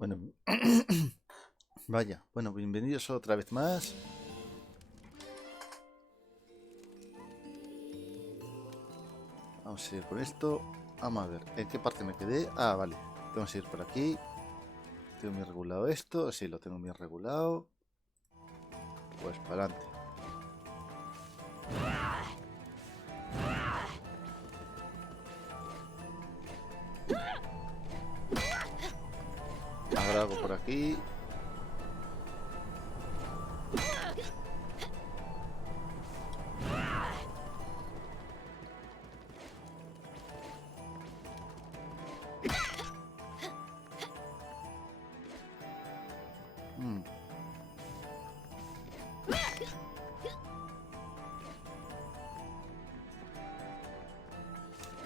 Bueno, vaya, bueno, bienvenidos otra vez más. Vamos a ir con esto. Vamos a ver, ¿en qué parte me quedé? Ah, vale, tengo que ir por aquí. Tengo bien regulado esto, sí, lo tengo bien regulado. Pues para adelante. Ahora algo por aquí.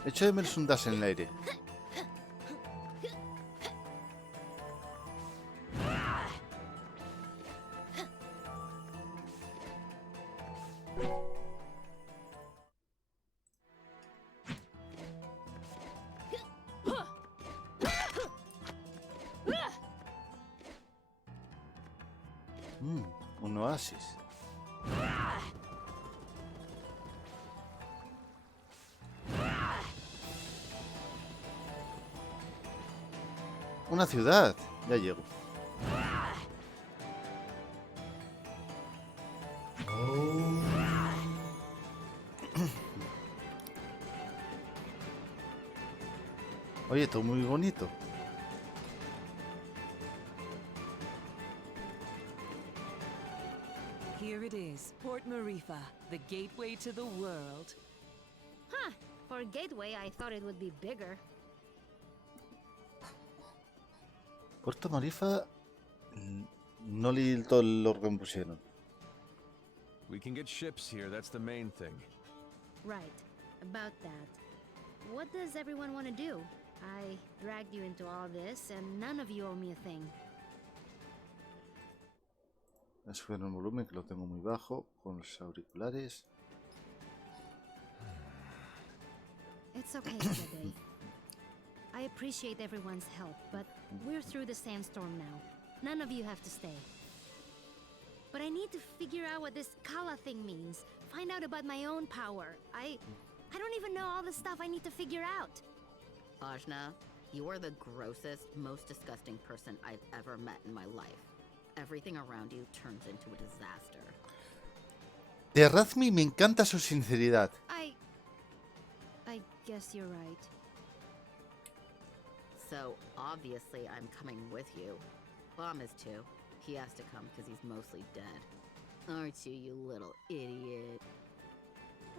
Echo de menos un dash en el aire. Un oasis. Una ciudad. Ya llego. Oye, todo muy bonito. Here it is, Port Maerifa, the gateway to the world. Huh. For a gateway, I thought it would be bigger. Puerto Maerifa. No leí todo lo que me pusieron. We can get ships here, that's the main thing. Right. About that. What does everyone want to do? I dragged you into all this, and none of you owe me a thing. Voy a subir el volumen, que lo tengo muy bajo, con los auriculares. It's okay, Zebe. I appreciate everyone's help, but we're through the sandstorm now. None of you have to stay. But I need to figure out what this Kala thing means. Find out about my own power. I don't even know all the stuff I need to figure out. Ajna, you are the grossest, most disgusting person I've ever met in my life. Everything around you turns into a disaster. De Razmi me encanta su sinceridad. I guess you're right. So, obviously I'm coming with you. Bom is too. He has to come because he's mostly dead. Aren't you, you little idiot?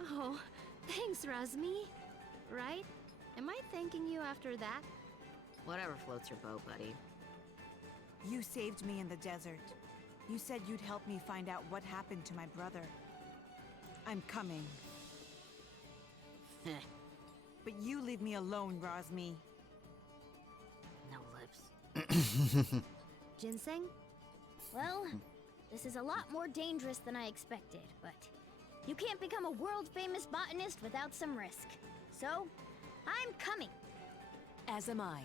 Oh, thanks, Razmi. Right? Am I thanking you after that? Whatever floats your boat, buddy. You saved me in the desert. You said you'd help me find out what happened to my brother. I'm coming. But you leave me alone, Razmi. No lips. Ginseng? Well, this is a lot more dangerous than I expected, but you can't become a world-famous botanist without some risk. So, I'm coming. As am I.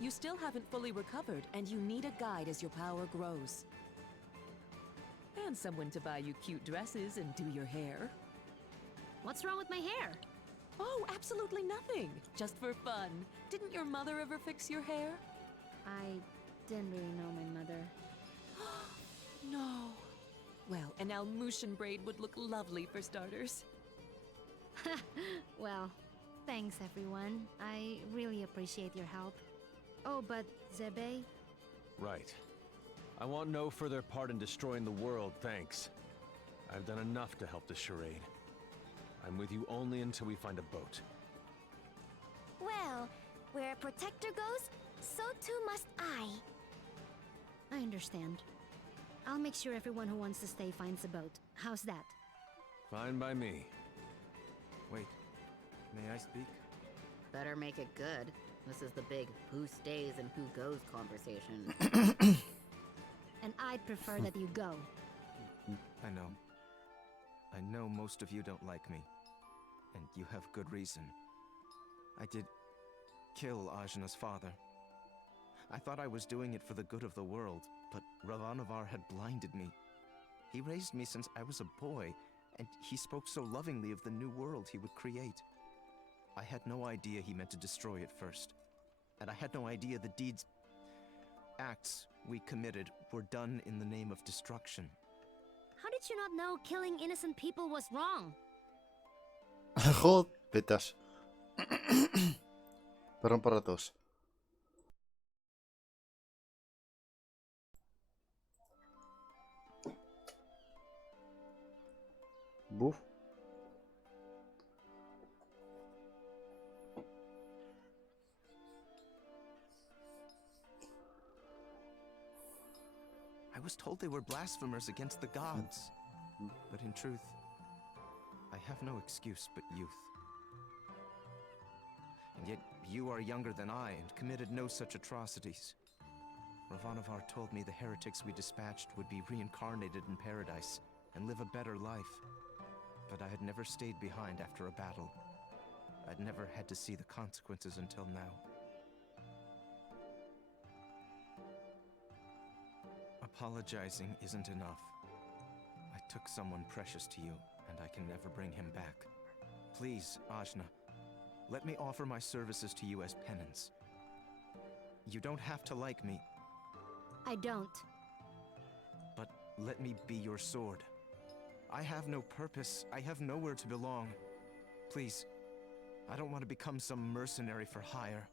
You still haven't fully recovered, and you need a guide as your power grows. And someone to buy you cute dresses and do your hair. What's wrong with my hair? Oh, absolutely nothing. Just for fun. Didn't your mother ever fix your hair? I didn't really know my mother. No. Well, an Almushan braid would look lovely for starters. Well, thanks everyone. I really appreciate your help. Oh, but Zebe? Right. I want no further part in destroying the world, thanks. I've done enough to help the charade. I'm with you only until we find a boat. Well, where a protector goes, so too must I. I understand. I'll make sure everyone who wants to stay finds a boat. How's that? Fine by me. Wait, may I speak? Better make it good. This is the big who stays and who goes conversation. And I'd prefer that you go. I know. I know most of you don't like me. And you have good reason. I did kill Ajna's father. I thought I was doing it for the good of the world, but Ravanavar had blinded me. He raised me since I was a boy, and he spoke so lovingly of the new world he would create. I had no idea he meant to destroy it first. And I had no idea the acts we committed were done in the name of destruction. How did you not know killing innocent people was wrong? Jopetas. Perdón por la tos. Buf. I was told they were blasphemers against the gods. But in truth, I have no excuse but youth. And yet you are younger than I and committed no such atrocities. Ravanavar told me the heretics we dispatched would be reincarnated in paradise and live a better life. But I had never stayed behind after a battle. I'd never had to see the consequences until now. Apologizing isn't enough. I took someone precious to you, and I can never bring him back. Please, Ajna, let me offer my services to you as penance. You don't have to like me. I don't. But let me be your sword. I have no purpose. I have nowhere to belong. Please, I don't want to become some mercenary for hire.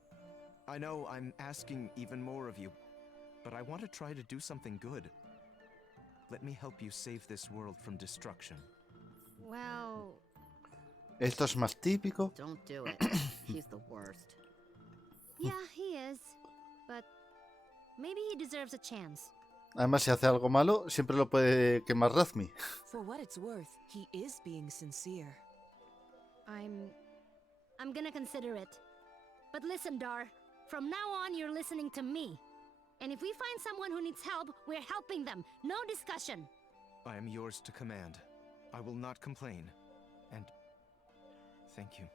I know I'm asking even more of you, but I want to try to do something good. Let me help you save this world from destruction. Well... Esto es más típico. Don't do it. He's the worst. Yeah, he is. But maybe he deserves a chance. Además, si hace algo malo, siempre lo puede quemar Razmi. For what it's worth, he is being sincere. I'm gonna consider it. But listen, Dar. From now on, you're listening to me. And if we find someone who needs help, we're helping them. No discussion. I am yours to command. I will not complain. And thank you.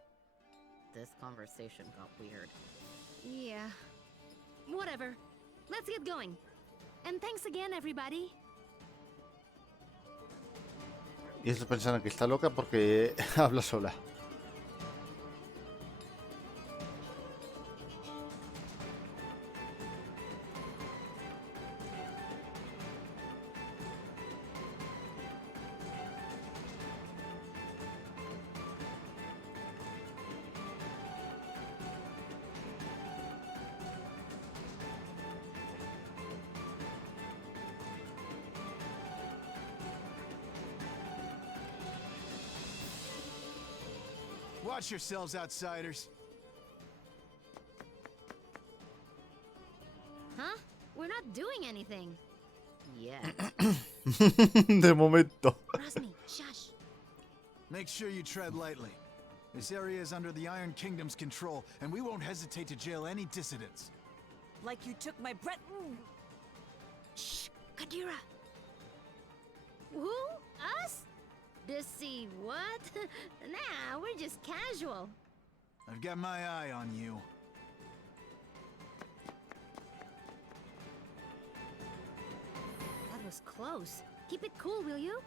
This conversation got weird. Yeah. Whatever. Let's get going. And thanks again, everybody. Y estos pensaron que está loca porque habla sola. Watch yourselves, outsiders. Huh? We're not doing anything. Yeah. De momento. Rasmi, shush. Make sure you tread lightly. This area is under the Iron Kingdom's control, and we won't hesitate to jail any dissidents. Like you took my breath. Shh, Kadira. Who? Us? Dissy, what? Nah, we're just casual. I've got my eye on you. That was close. Keep it cool, will you?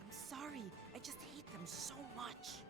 I'm sorry. I just hate them so much.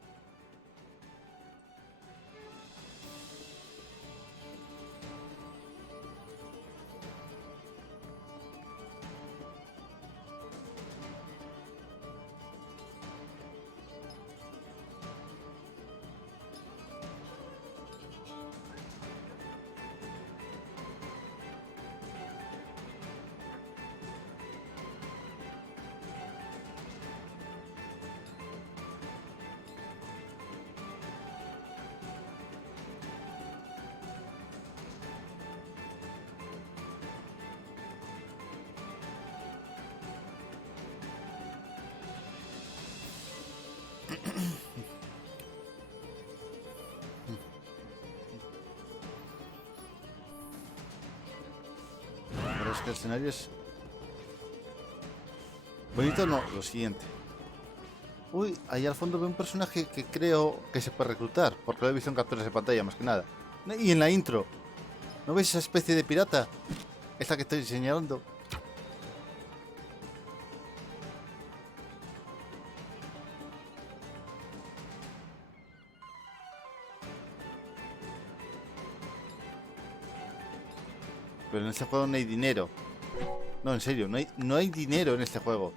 Pero es que el escenario es... bonito, no, lo siguiente. Uy, ahí al fondo veo un personaje que creo que se puede reclutar, porque lo he visto en capturas de pantalla más que nada. Y en la intro. ¿No ves esa especie de pirata? Esta que estoy señalando. Pero en este juego no hay dinero. No, en serio, no hay dinero en este juego.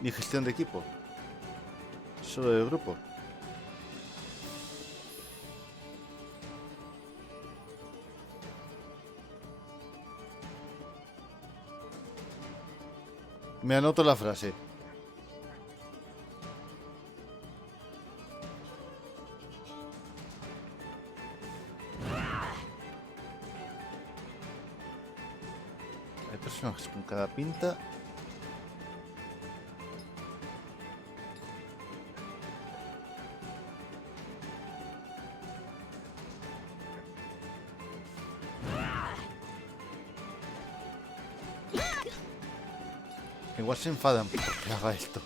Ni gestión de equipo. Solo de grupo. Me anoto la frase. Hay personajes con cada pinta. Igual se enfadan porque haga esto.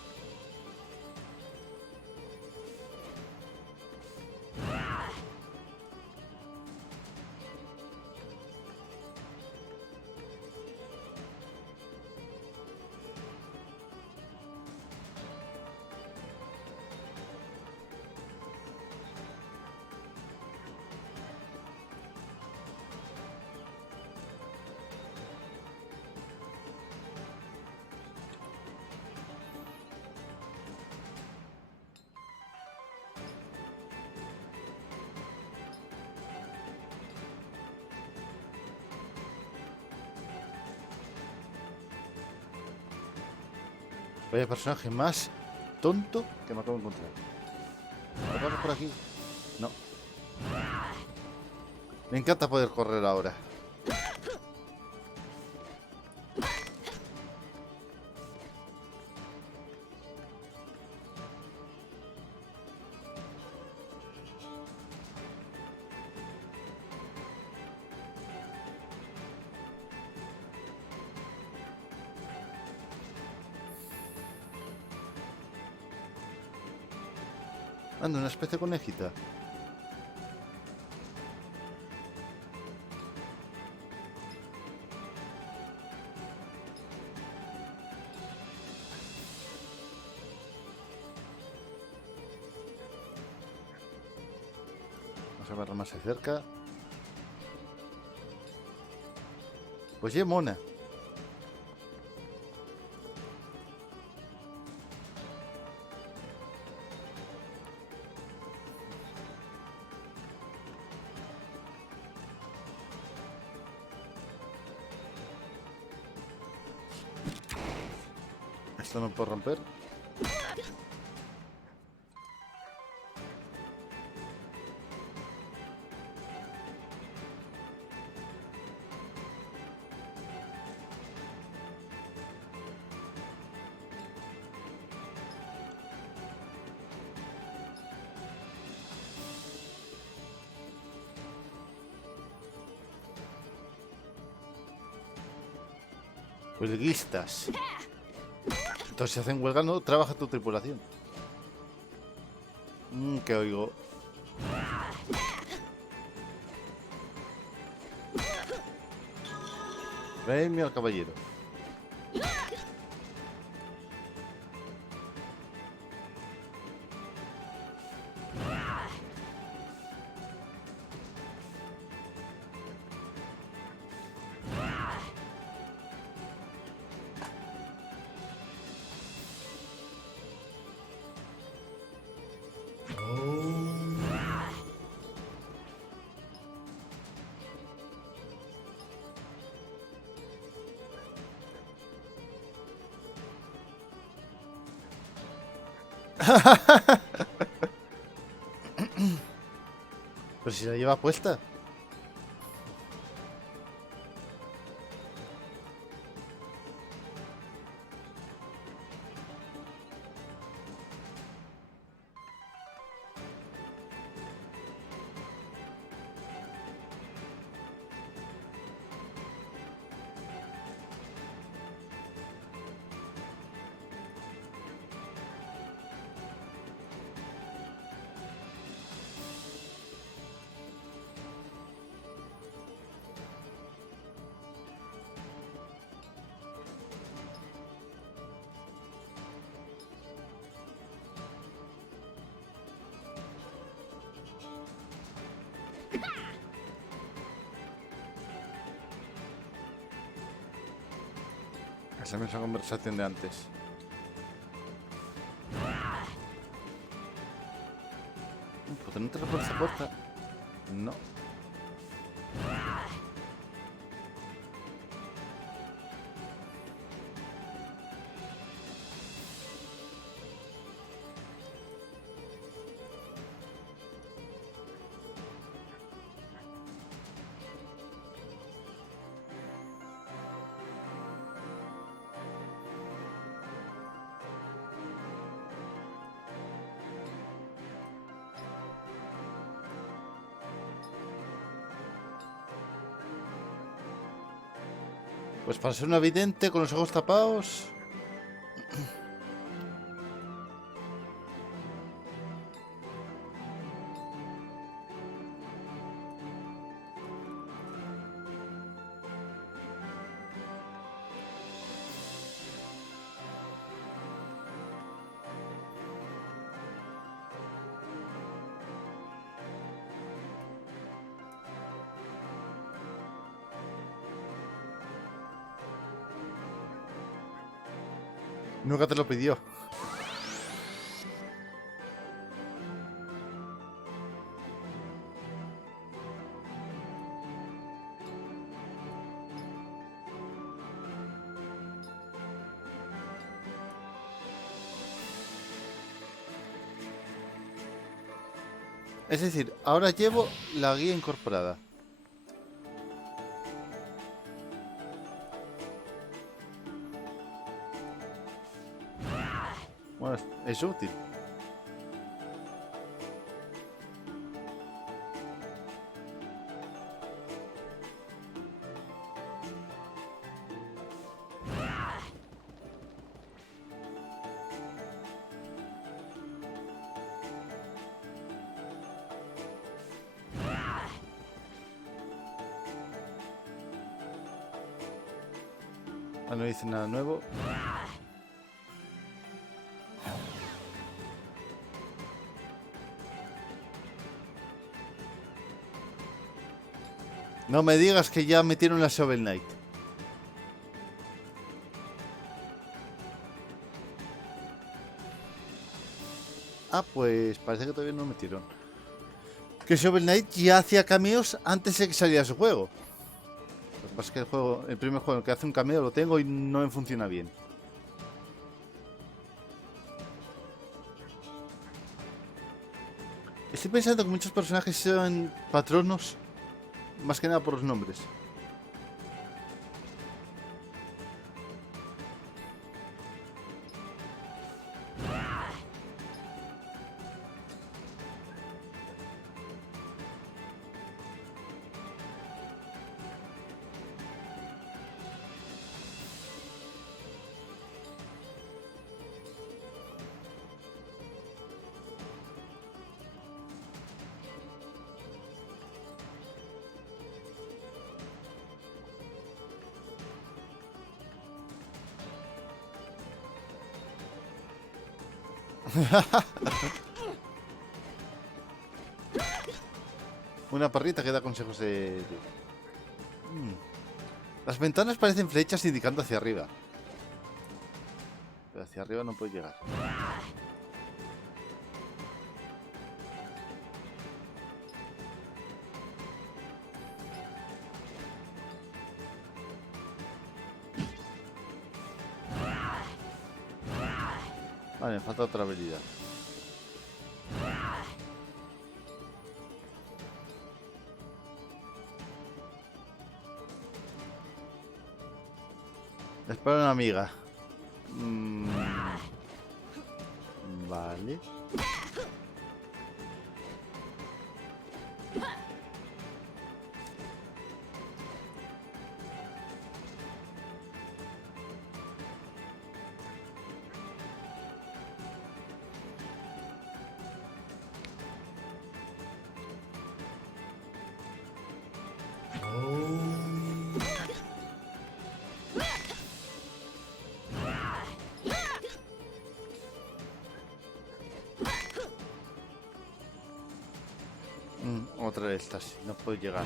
Vaya personaje más tonto que me acabo de encontrar. ¿Vamos por aquí? No. Me encanta poder correr ahora. Anda, una especie de conejita. Vamos a verla más de cerca. Pues ya mona. Esto no puedo romper. Huelguistas. Entonces, si hacen huelga, no trabaja tu tripulación. Que oigo. Premio al caballero. Pero si la lleva puesta. Es la misma conversación de antes. ¿Por qué no te por esa puerta? No. Pues para ser una vidente con los ojos tapados. Nunca te lo pidió. Es decir, ahora llevo la guía incorporada. Bueno, es útil. Ah, no dice nada nuevo. No me digas que ya metieron la Shovel Knight. Ah, pues parece que todavía no lo metieron. Que Shovel Knight ya hacía cameos antes de que saliera su juego. Lo que pasa es que el primer juego en el que hace un cameo lo tengo y no me funciona bien. Estoy pensando que muchos personajes son patronos, más que nada por los nombres. Una parrita que da consejos de... Las ventanas parecen flechas indicando hacia arriba. Pero hacia arriba no puedo llegar. Vale, me falta otra habilidad. Es para una amiga. Vale. Otra de estas, no puedo llegar.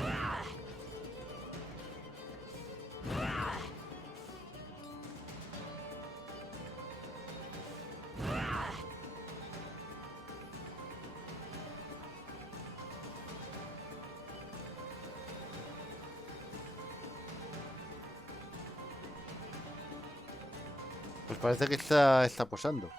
Pues parece que está posando.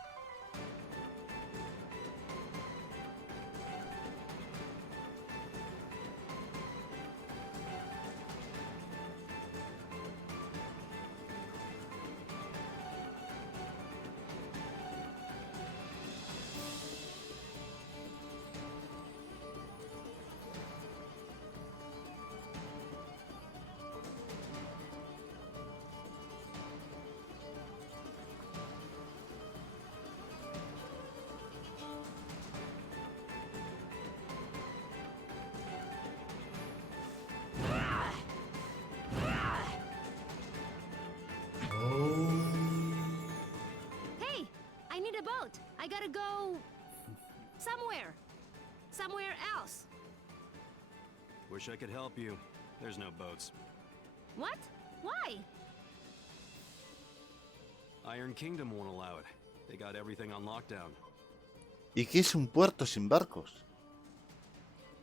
Hey, I need a boat. I gotta go somewhere. Somewhere else. Wish I could help you. There's no boats. What? Why? Iron Kingdom won't allow it. They got everything on lockdown. ¿Y qué es un puerto sin barcos?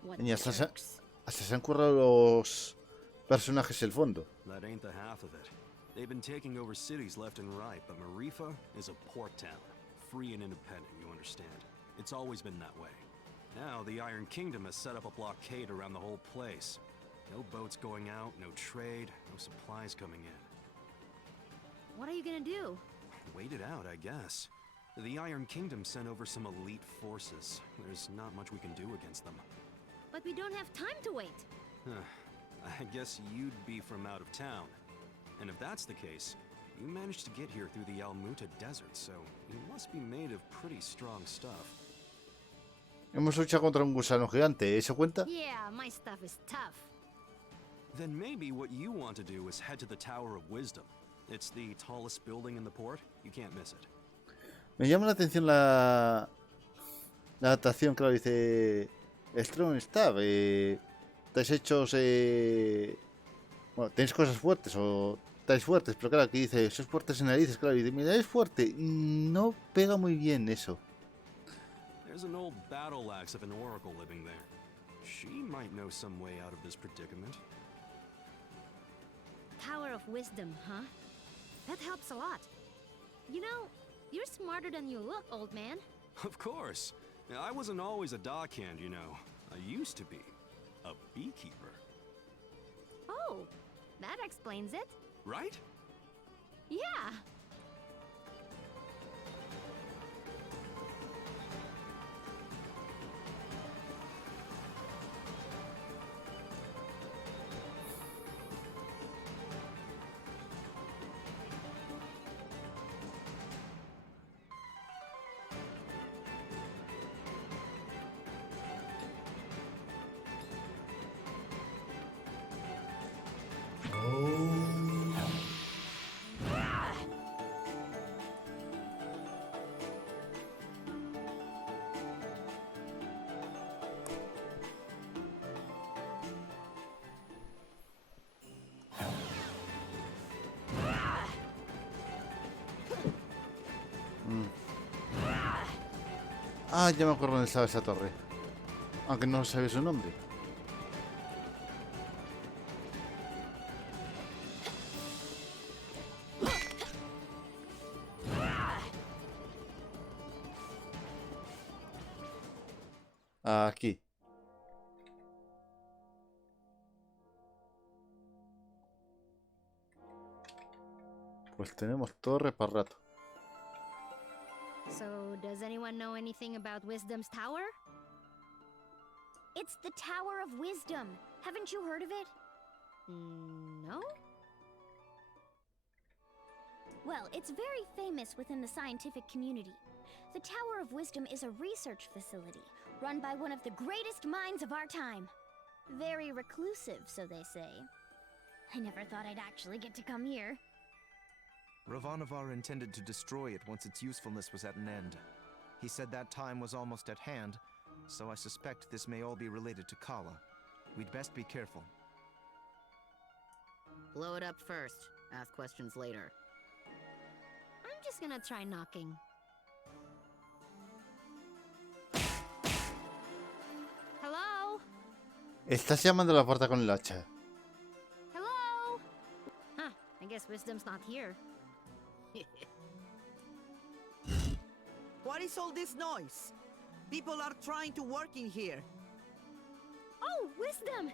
What Y hasta jerks. se han currado los personajes el fondo. That ain't the half of it. They've been taking over cities left and right, but Maerifa is a port town. Free and independent, you understand. It's always been that way. Now, the Iron Kingdom has set up a blockade around the whole place. No boats going out, no trade, no supplies coming in. What are you gonna do? Wait it out, I guess. The Iron Kingdom sent over some elite forces. There's not much we can do against them. But we don't have time to wait. I guess you'd be from out of town. And if that's the case, you managed to get here through the Almuta Desert, so you must be made of pretty strong stuff. Hemos luchado contra un gusano gigante, ¿eso cuenta? Yeah, my stuff is tough. Then maybe what you want to do is head to the Tower of Wisdom. It's the tallest building in the port. You can't miss it. Me llama la atención la adaptación, claro, dice Strong Staff, estáis hechos, bueno, tenéis cosas fuertes o estáis fuertes, pero claro, aquí dice, sois fuertes en narices, claro, y dice, mira, es fuerte, no pega muy bien eso. There's an old battle axe of an oracle living there. She might know some way out of this predicament. Tower of Wisdom, huh? That helps a lot. You know, you're smarter than you look, old man. Of course. I wasn't always a dockhand, you know. I used to be a beekeeper. Oh, that explains it. Right? Yeah. Ah, ya me acuerdo dónde estaba esa torre. Aunque no sabía su nombre. Aquí. Pues tenemos torre para rato. So, does anyone know anything about Wisdom's Tower? It's the Tower of Wisdom. Haven't you heard of it? No? Well, it's very famous within the scientific community. The Tower of Wisdom is a research facility run by one of the greatest minds of our time. Very reclusive, so they say. I never thought I'd actually get to come here. Ravanavar intended to destroy it once its usefulness was at an end. He said that time was almost at hand, so I suspect this may all be related to Kala. We'd best be careful. Blow it up first. Ask questions later. I'm just gonna try knocking. Hello? Estás llamando a la puerta con el hacha. Hello? Huh, I guess Wisdom's not here. What is all this noise? People are trying to work in here. Oh, Wisdom!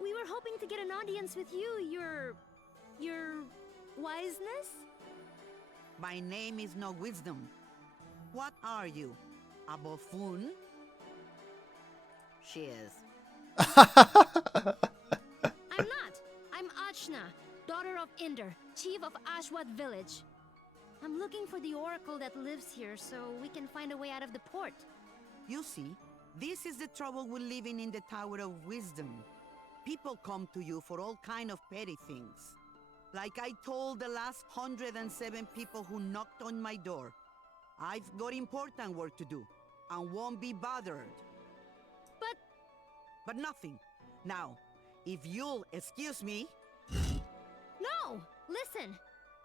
We were hoping to get an audience with you, your wiseness? My name is no Wisdom. What are you? A buffoon? She is. I'm not. I'm Achna, daughter of Inder, chief of Ashwat village. I'm looking for the oracle that lives here so we can find a way out of the port. You see, this is the trouble with living in the Tower of Wisdom. People come to you for all kind of petty things. Like I told the last 107 people who knocked on my door. I've got important work to do, and won't be bothered. But nothing. Now, if you'll excuse me... No! Listen!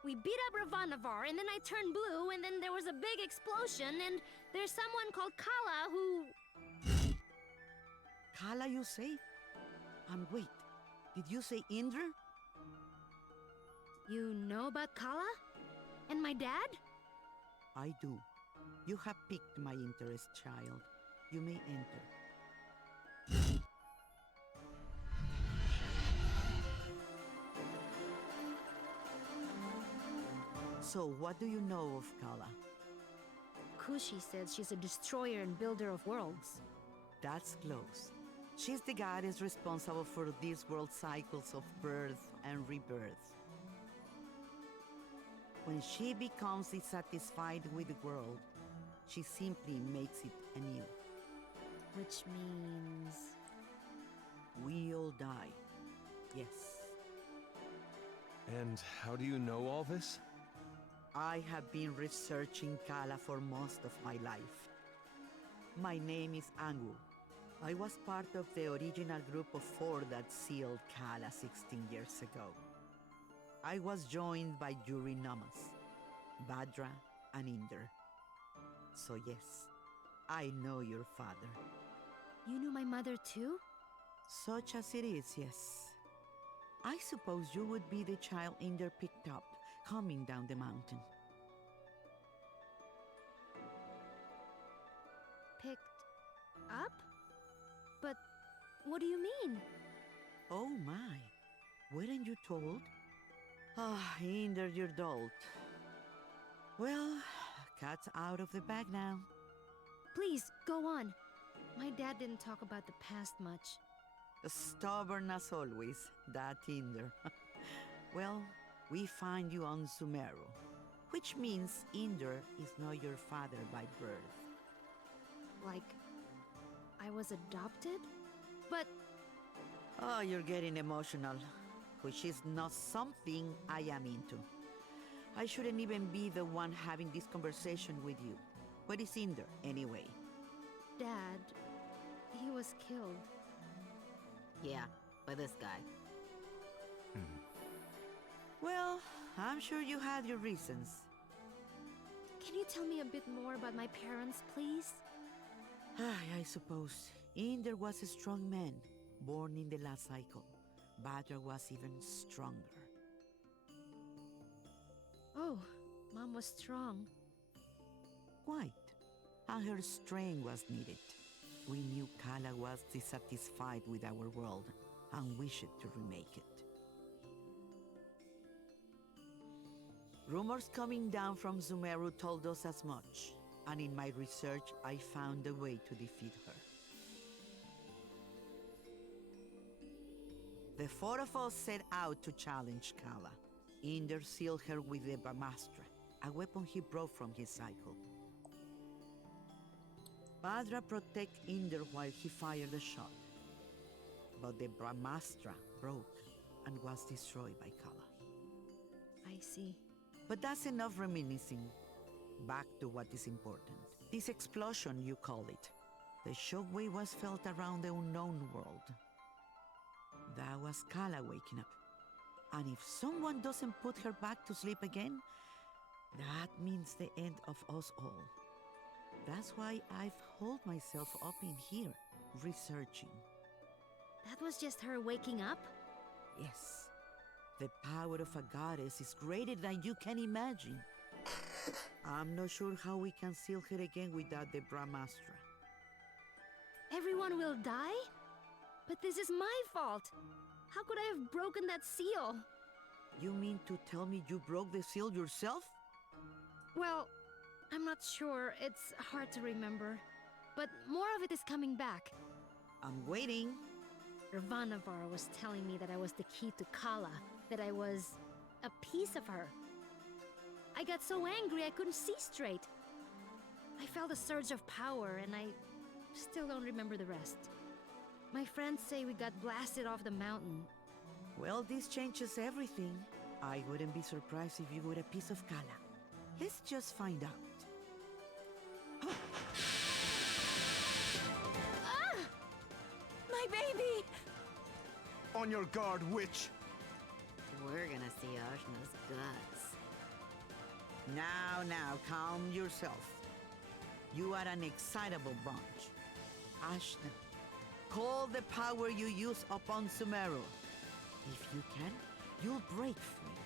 We beat up Ravanavar, and then I turned blue, and then there was a big explosion, and there's someone called Kala who... Kala, you say? And wait, did you say Indra? You know about Kala? And my dad? I do. You have piqued my interest, child. You may enter. So, what do you know of Kala? Kushi said she's a destroyer and builder of worlds. That's close. She's the goddess responsible for these world cycles of birth and rebirth. When she becomes dissatisfied with the world, she simply makes it anew. Which means... we all die. Yes. And how do you know all this? I have been researching Kala for most of my life. My name is Angu. I was part of the original group of 4 that sealed Kala 16 years ago. I was joined by Yuri Namas, Badra, and Inder. So yes, I know your father. You knew my mother too? Such as it is, yes. I suppose you would be the child Inder picked up, coming down the mountain. Picked up? But what do you mean? Oh my, weren't you told? Ah, Inder, your dolt. Well, cat's out of the bag now. Please, go on. My dad didn't talk about the past much. Stubborn as always, that Inder. Well, we find you on Sumeru, which means Inder is not your father by birth. Like, I was adopted? But... Oh, you're getting emotional, which is not something I am into. I shouldn't even be the one having this conversation with you. Where is Inder, anyway? Dad, he was killed. Yeah, by this guy. Well, I'm sure you had your reasons. Can you tell me a bit more about my parents, please? I suppose. Inder was a strong man, born in the last cycle. Badra was even stronger. Oh, Mom was strong. Quite. And her strength was needed. We knew Kala was dissatisfied with our world and wished to remake it. Rumors coming down from Sumeru told us as much, and in my research I found a way to defeat her. The 4 of us set out to challenge Kala. Inder sealed her with the Brahmastra, a weapon he brought from his cycle. Badra protected Inder while he fired a shot. But the Brahmastra broke and was destroyed by Kala. I see. But that's enough reminiscing. Back to what is important. This explosion, you call it. The shockwave was felt around the unknown world. That was Kala waking up. And if someone doesn't put her back to sleep again, that means the end of us all. That's why I've holed myself up in here, researching. That was just her waking up? Yes. The power of a goddess is greater than you can imagine. I'm not sure how we can seal her again without the Brahmastra. Everyone will die? But this is my fault. How could I have broken that seal? You mean to tell me you broke the seal yourself? Well, I'm not sure. It's hard to remember. But more of it is coming back. I'm waiting. Ravanavar was telling me that I was the key to Kala, that I was a piece of her. I got so angry I couldn't see straight. I felt a surge of power and I still don't remember the rest. My friends say we got blasted off the mountain. Well, this changes everything. I wouldn't be surprised if you were a piece of Kala. Let's just find out. Ah! My baby! On your guard, witch! We're gonna see Ajna's guts. Now, calm yourself. You are an excitable bunch. Ajna, call the power you use upon Sumeru. If you can, you'll break free.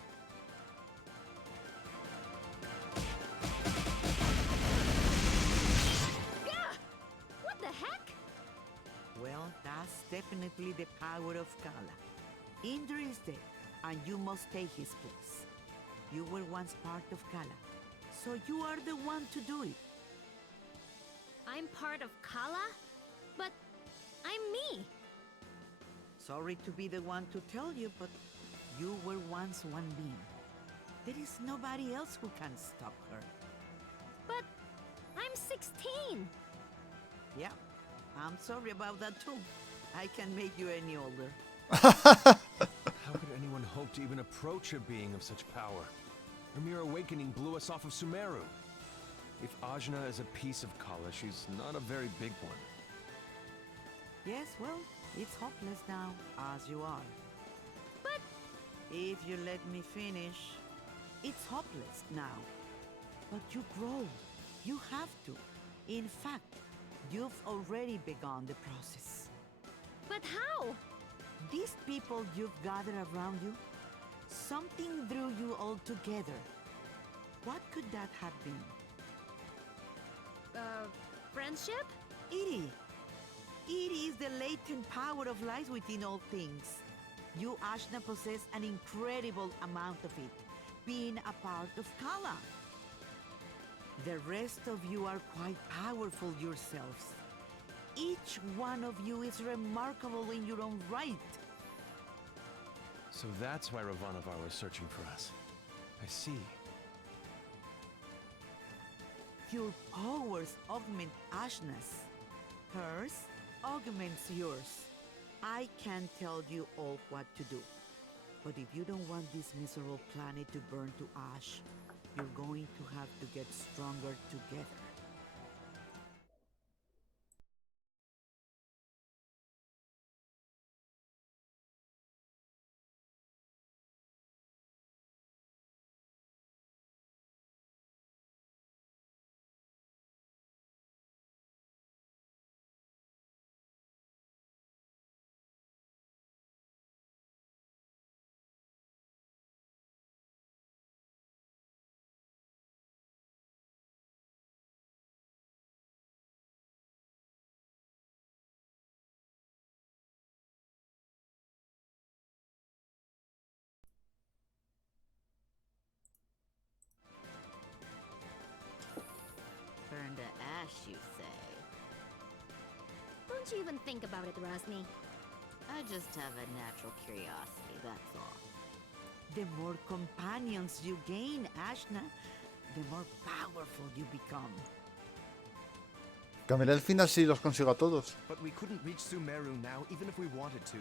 Gah! What the heck? Well, that's definitely the power of Kala. Indra is dead, and you must take his place. You were once part of Kala, so you are the one to do it. I'm part of Kala? But I'm me. Sorry to be the one to tell you, but you were once one being. There is nobody else who can stop her. But I'm 16. Yeah, I'm sorry about that too. I can make you any older. How could anyone hope to even approach a being of such power? Her mere awakening blew us off of Sumeru. If Ajna is a piece of Kala, she's not a very big one. Yes, well, it's hopeless now, as you are. But if you let me finish, it's hopeless now. But you grow. You have to. In fact, you've already begun the process. But how? These people you've gathered around you, something drew you all together. What could that have been? Friendship? It is the latent power of life within all things. You, Ajna, possess an incredible amount of it, being a part of Kala. The rest of you are quite powerful yourselves. Each one of you is remarkable in your own right. So that's why Ravanavar was searching for us. I see. Your powers augment Ajna's. Hers augments yours. I can't tell you all what to do. But if you don't want this miserable planet to burn to ash, you're going to have to get stronger together. Burn to ash, you say? Don't you even think about it, Rosny. I just have a natural curiosity, that's all. The more companions you gain, Ajna, the more powerful you become. Cambiaré el final si los consigo a todos. But we couldn't reach Sumeru now, even if we wanted to.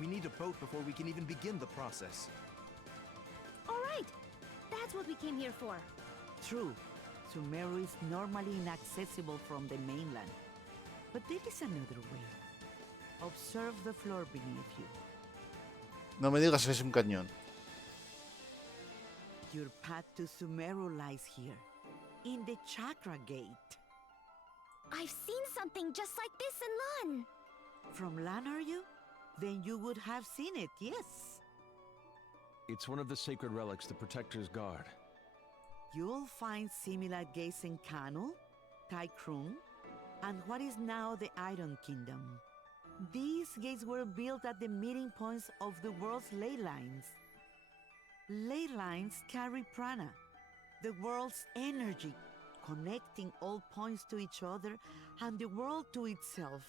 We need a boat before we can even begin the process. All right. That's what we came here for. True, Sumeru is normally inaccessible from the mainland. But there is another way. Observe the floor beneath you. No me digas que es un cañón. Your path to Sumeru lies here, in the Chakra Gate. I've seen something just like this in Lan. From Lan, are you? Then you would have seen it, yes. It's one of the sacred relics the Protectors guard. You'll find similar gates in Kanu, Tykrun, and what is now the Iron Kingdom. These gates were built at the meeting points of the world's ley lines. Ley lines carry prana, the world's energy, connecting all points to each other and the world to itself.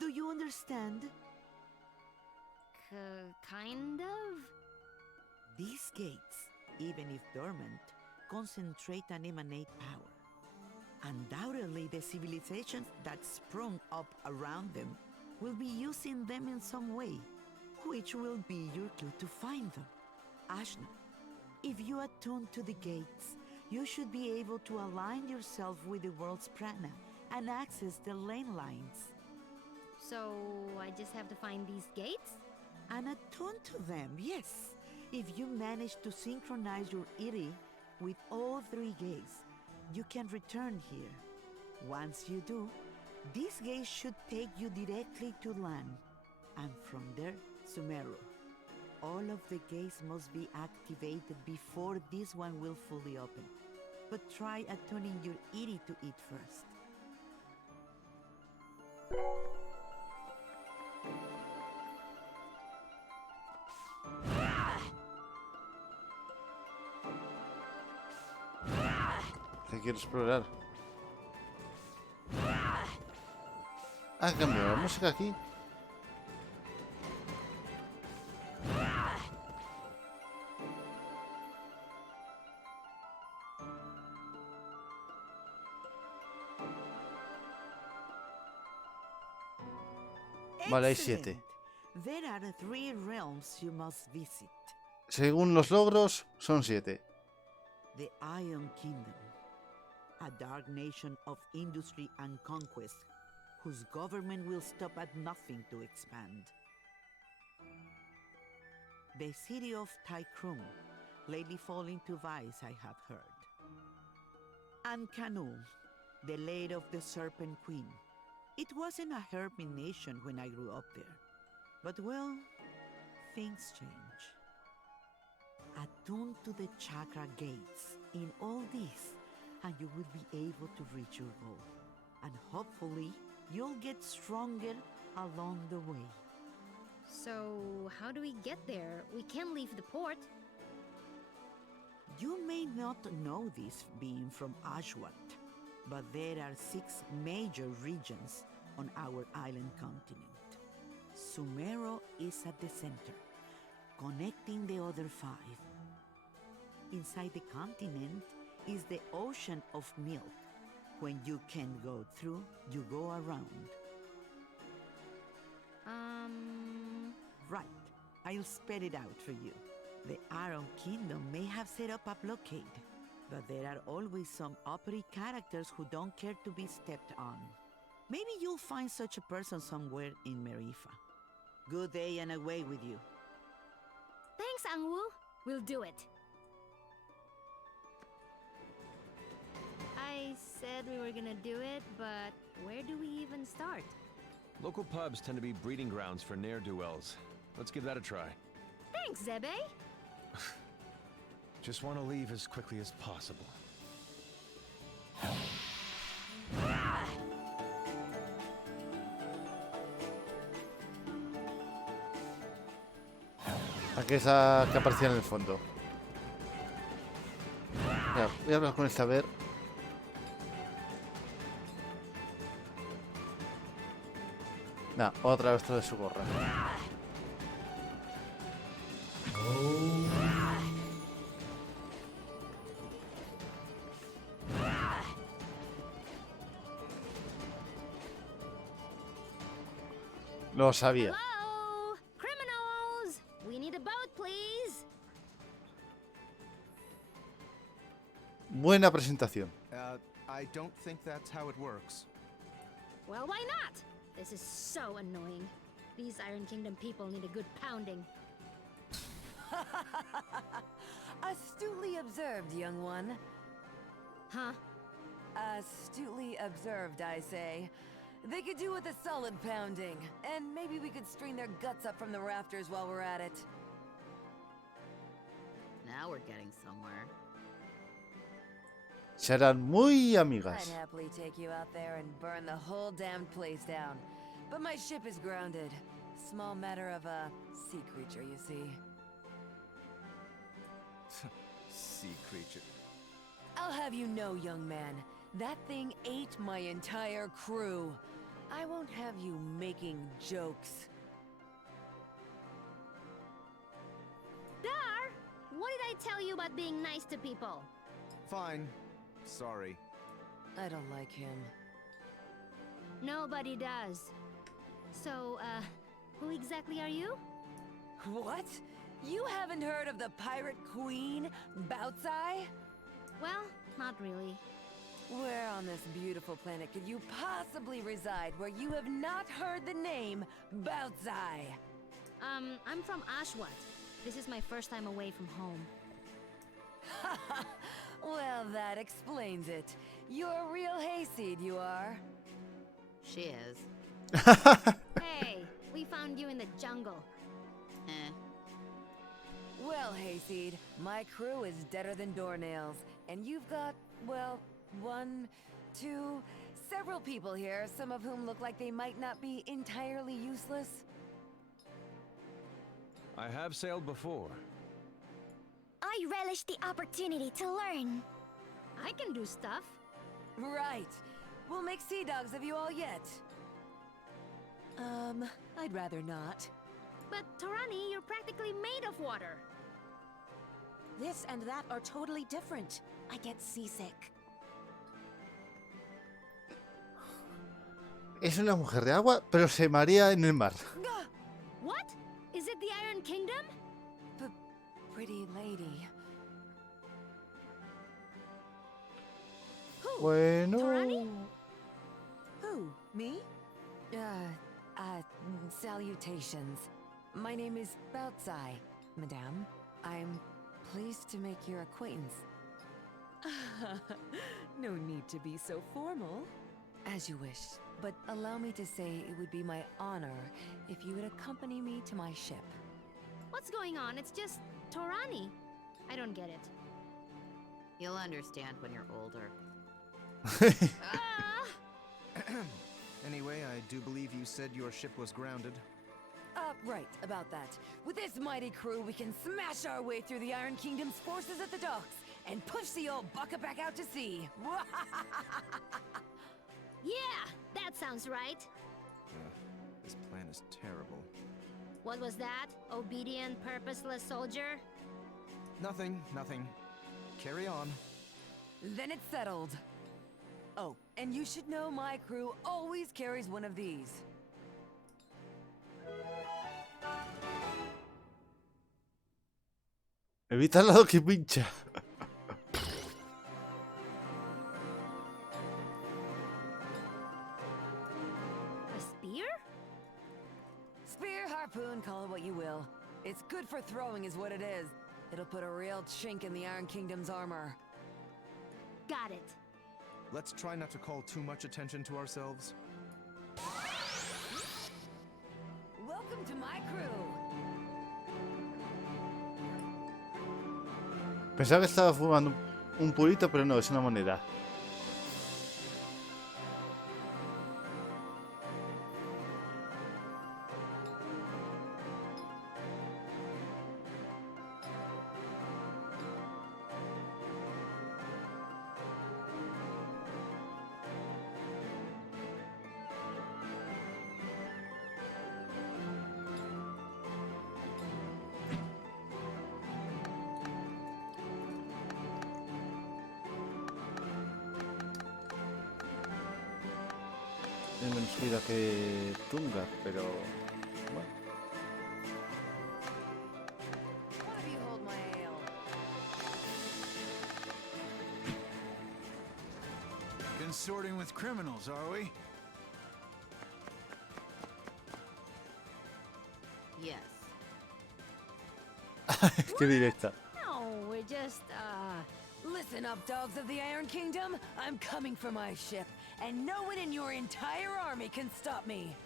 Do you understand? Kind of? These gates, even if dormant, concentrate and emanate power. Undoubtedly, the civilizations that sprung up around them will be using them in some way, which will be your clue to find them. Ashna, if you attune to the gates, you should be able to align yourself with the world's prana and access the lane lines. So, I just have to find these gates? And attune to them, yes. If you manage to synchronize your Iri with all three gates, you can return here. Once you do, these gates should take you directly to land, and from there, Sumero. All of the gates must be activated before this one will fully open. But try attuning your Iri to it first. ¿Qué quiero explorar? Ah, cambió la música aquí. Vale, hay 7. There are 3 realms you must visit. Según los logros, son 7. The Iron Kingdom, a dark nation of industry and conquest, whose government will stop at nothing to expand. The city of Tykrun, lately falling to vice, I have heard. And Kanu, the land of the Serpent Queen. It wasn't a hermit nation when I grew up there. But well, things change. Attune to the chakra gates in all this, and you will be able to reach your goal. And hopefully, you'll get stronger along the way. So, how do we get there? We can't leave the port. You may not know this being from Ashwat, but there are 6 major regions on our island continent. Sumero is at the center, connecting the other 5. Inside the continent is the ocean of milk. When you can't go through, you go around. Right, I'll spell it out for you. The Iron Kingdom may have set up a blockade, but there are always some uppity characters who don't care to be stepped on. Maybe you'll find such a person somewhere in Maerifa. Good day and away with you. Thanks, Angwu. We'll do it. I said we were gonna do it, but where do we even start? Local pubs tend to be breeding grounds for ne'er-do-wells. Let's give that a try. Thanks, Zebe. Just want to leave as quickly as possible. Aquí esa que aparecía en el fondo. Mira, voy a hablar con esta a ver. Nah, otra vez de su gorra. Lo sabía. Hello? Criminals! We need a boat, please. Buena presentación. I don't think that's how it works. Well, why not? This is so annoying. These Iron Kingdom people need a good pounding. Astutely observed, young one. Huh? Astutely observed, I say. They could do with a solid pounding, and maybe we could string their guts up from the rafters while we're at it. Now we're getting somewhere. Serán muy I'd amigas. happily take you out there and burn the whole damned place down. But my ship is grounded. Small matter of a sea creature, you see. Sea creature. I'll have you know, young man, that thing ate my entire crew. I won't have you making jokes. Dar, what did I tell you about being nice to people? Fine. Sorry. I don't like him. Nobody does. So, who exactly are you? What? You haven't heard of the pirate queen, Bautzai? Well, not really. Where on this beautiful planet could you possibly reside where you have not heard the name Bautzai? I'm from Ashwat. This is my first time away from home. Well, that explains it. You're a real hayseed, you are. She is. Hey, we found you in the jungle. Eh. Well, hayseed, my crew is deader than doornails, and you've got, well, one, two, several people here, some of whom look like they might not be entirely useless. I have sailed before. I relish the opportunity to learn. I can do stuff. Right. We'll make sea dogs of you all yet. I'd rather not. But Torani, you're practically made of water. This and that are totally different. I get seasick. Es una mujer de agua, pero se marea en el mar. What? Is it the Iron Kingdom? Pretty lady. Who? Bueno. Torani? Who? Me? Salutations. My name is Bautzai, madame. I'm pleased to make your acquaintance. No need to be so formal. As you wish, but allow me to say it would be my honor if you would accompany me to my ship. What's going on? It's just Torani. I don't get it. You'll understand when you're older. Anyway, I do believe you said your ship was grounded. Right, about that. With this mighty crew, we can smash our way through the Iron Kingdom's forces at the docks and push the old bucket back out to sea. Yeah, that sounds right. This plan is terrible. What was that? Obedient, purposeless soldier? Nothing. Carry on. Then it's settled. Oh, and you should know my crew always carries one of these. Evita al lado que pincha. A spear? Spear, harpoon, call it what you will. It's good for throwing is what it is. It'll put a real chink in the Iron Kingdom's armor. Got it. Let's try not to call too much attention to ourselves. Welcome to my crew. Pensaba que estaba fumando un purito, pero no, es una moneda. Tiene menos vida que Tungar, pero bueno. One of you hold my ale. Consorting with criminals, are we? Yes. Qué directa. No, we're just, Listen up, dogs of the Iron Kingdom. I'm coming for my ship, and no one in your entire army can stop me.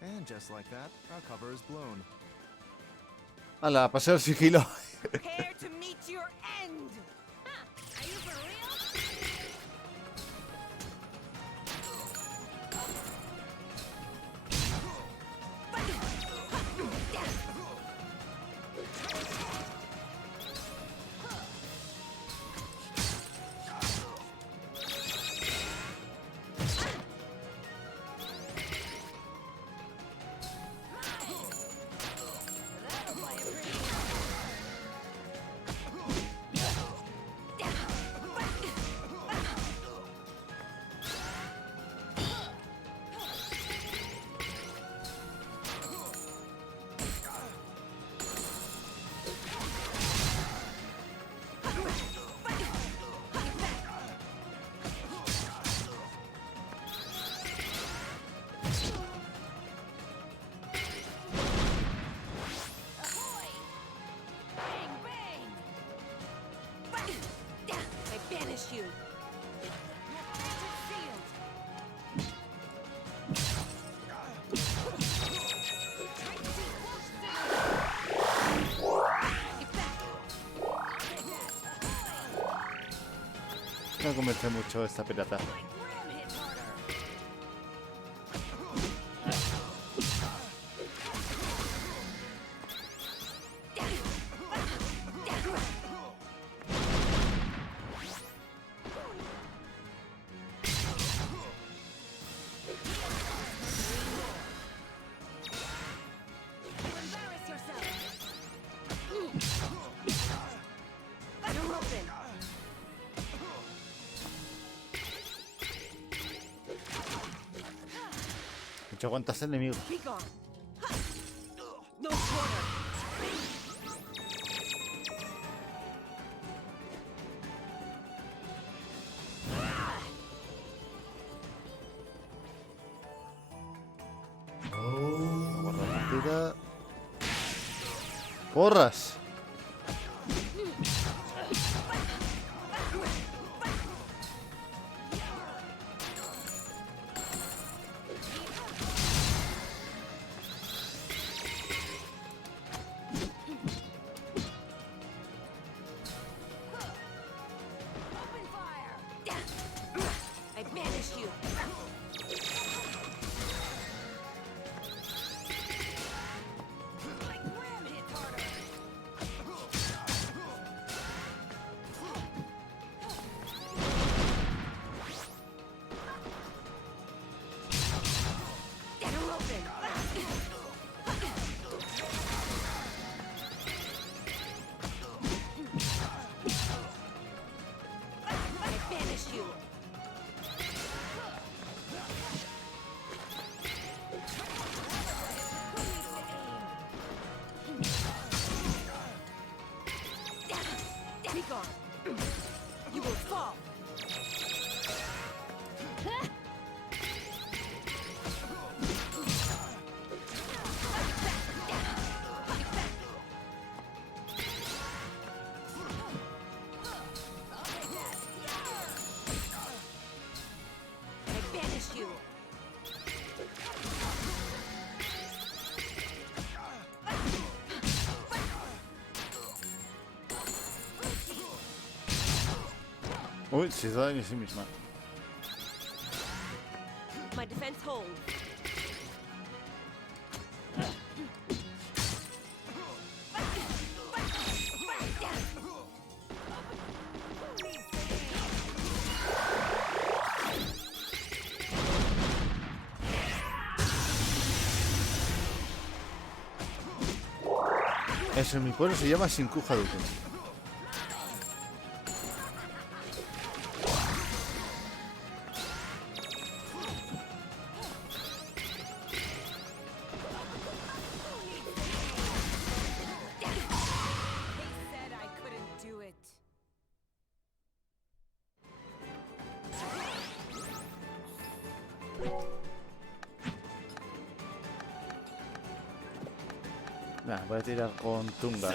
And just like that, our cover is blown. Hala, paseo el sigilo. Prepare to meet your end! are you for real? convence mucho esta pirata. Mucho aguantas enemigo. Guarda partida. ¡Porras! Uy, se da daño a sí misma. My defense holds. Eso en mi pueblo se llama Sincuja Duque. Nah, voy a tirar con Tunga.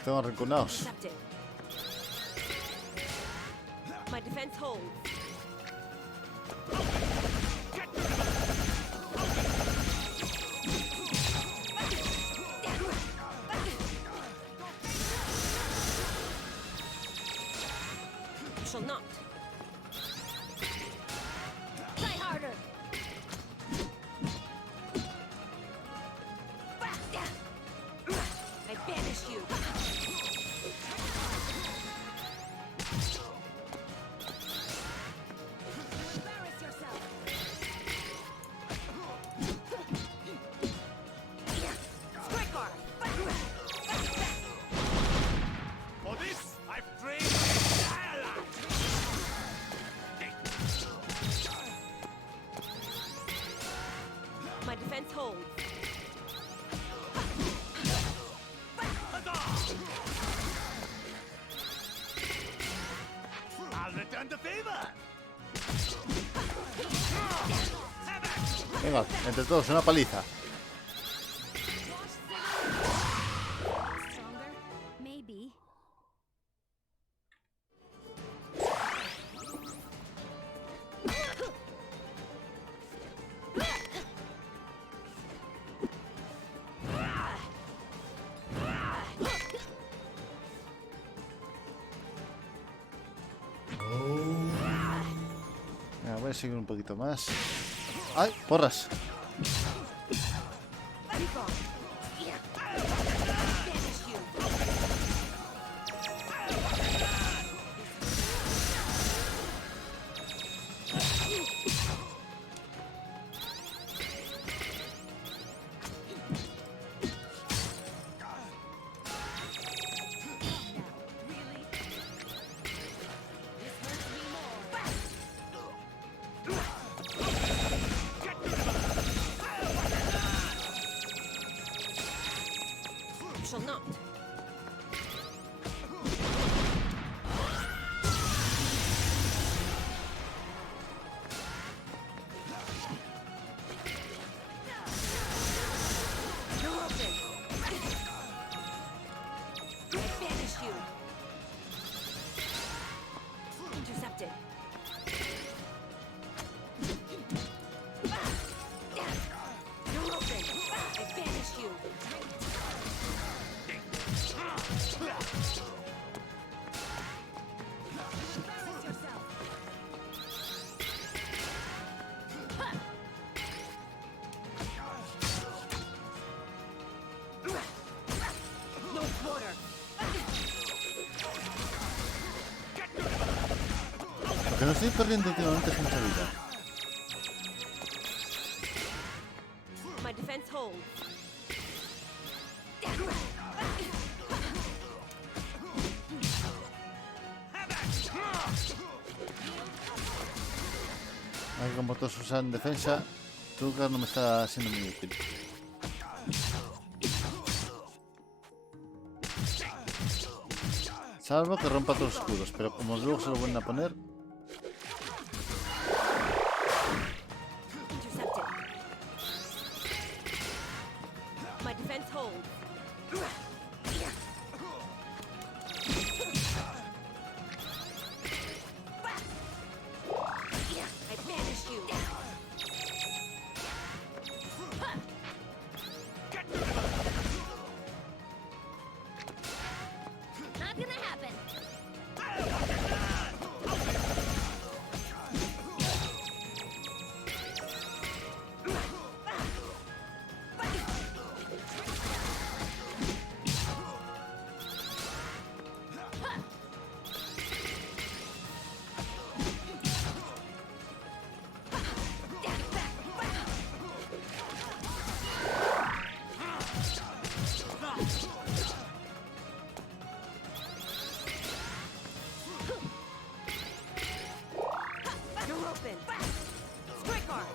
Estamos arrinconados. My defense holds. Shall not. Try harder. defense holds. I'll return the favor. Venga, entre todos, una paliza. Stronger? Maybe. Venga, voy a seguir un poquito más. ¡Ay, porras! Shall not. You're open. I banish you. Intercepted. You're open. I banish you. No quarter. Lo que no estoy perdiendo últimamente es mucha vida. My defense holds. Aquí como todos usan defensa, Tucar no me está siendo muy útil. Salvo que rompa todos los escudos, pero como luego se lo vuelven a poner... Intercepted. My defense holds. I banish you. Not gonna happen. You're open. Strike arm.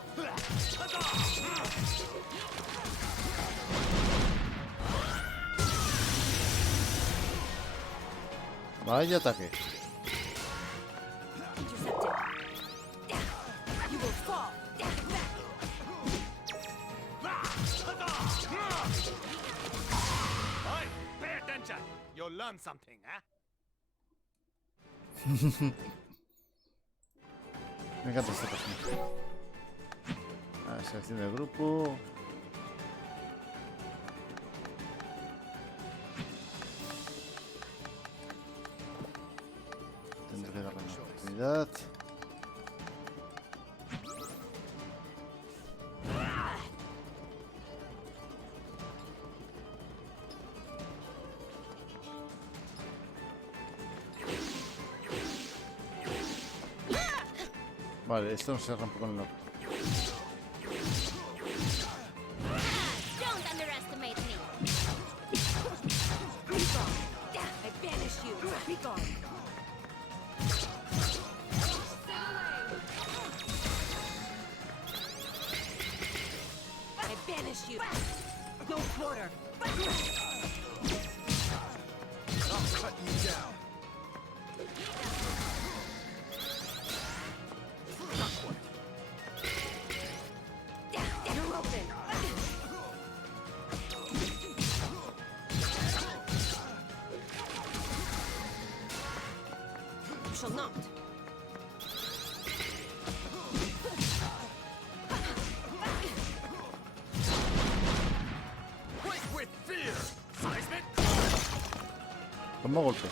Vaya ataque. Intercepted. You will fall. Oi, pay attention. You'll learn something, huh? Me encanta este personaje. A ver, selección del grupo. Tendré que darle una oportunidad. Vale, esto no se rompe con el otro. Don't underestimate me. I banish you. Be gone. I banish you. No quarter. I'll cut you down. You're open. You shall not. Quick with fear! Seismic! Toma golpe.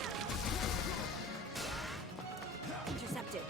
Intercepted.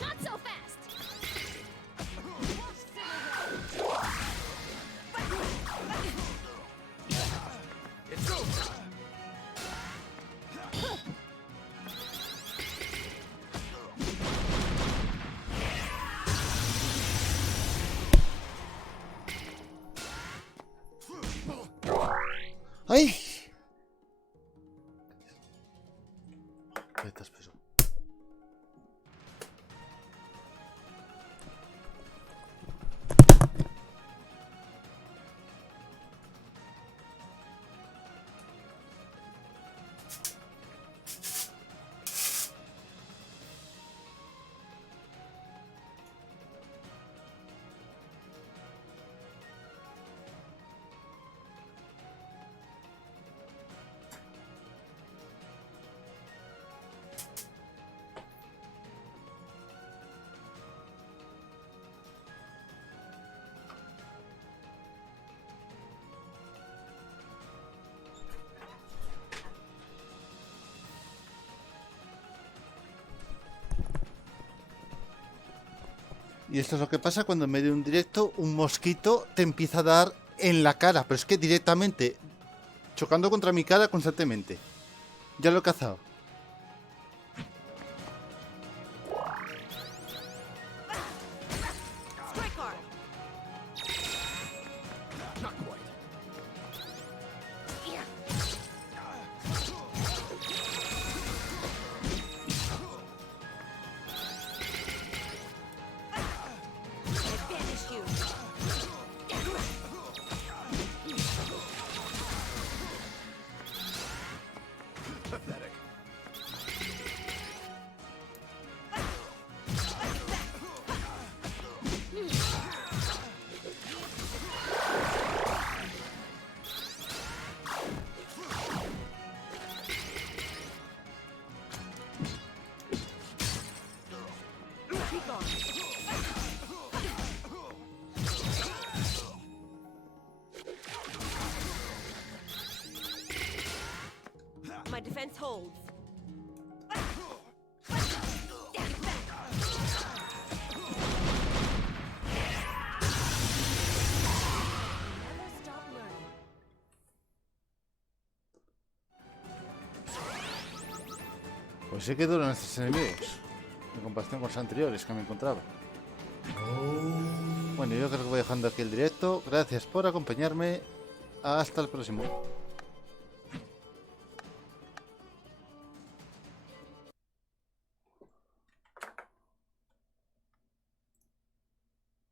Not so fast! It's over! ¡Ay! Ahí estás, peso. Y esto es lo que pasa cuando en medio de un directo un mosquito te empieza a dar en la cara, pero es que directamente, chocando contra mi cara constantemente. Ya lo he cazado. Not quite. Banish you. Pathetic. Be gone. My defense holds. Never stop learning. Pues sí que duran estos enemigos en comparación con los anteriores que me encontraba. Bueno, yo creo que voy dejando aquí el directo. Gracias por acompañarme. Hasta el próximo.